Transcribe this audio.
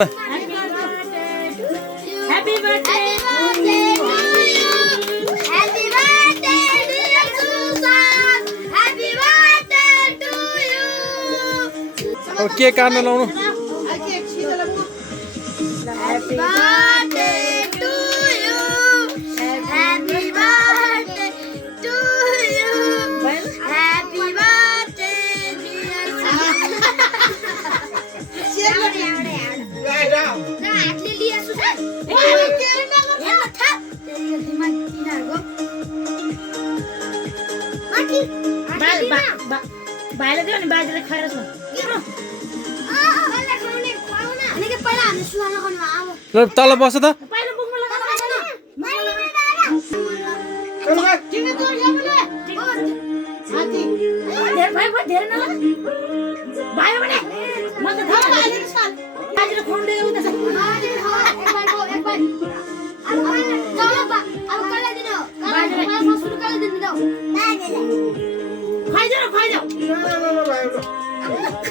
Happy birthday to you. Happy birthday dear Susan. Happy birthday to you. अब के काट्न लाउनु Happy birthday to you. Happy birthday to you. Happy birthday dear Susan. ना हातले लिया सुसन यहाँ था तेरी दिमाग तिनीहरुको माथि भाइले दियो नि बाजेले खाएर छ पहिला खाउने खुवाउन अनि के पहिला हामी सुहाना खानु आऊ ल तल बस त पहिलो बुकमा लगाएर तिमी त याबले साथी धेरै भाइ धेरै नला भाइ भने म त थाहा बाजेले साल बाजेले खुवाउँदै उता छ एक बार चलो बा अब कला दिनु बाजेले म सुरु कला दिनु दो बाजेले खाइजाऊ ल ल ल ल ल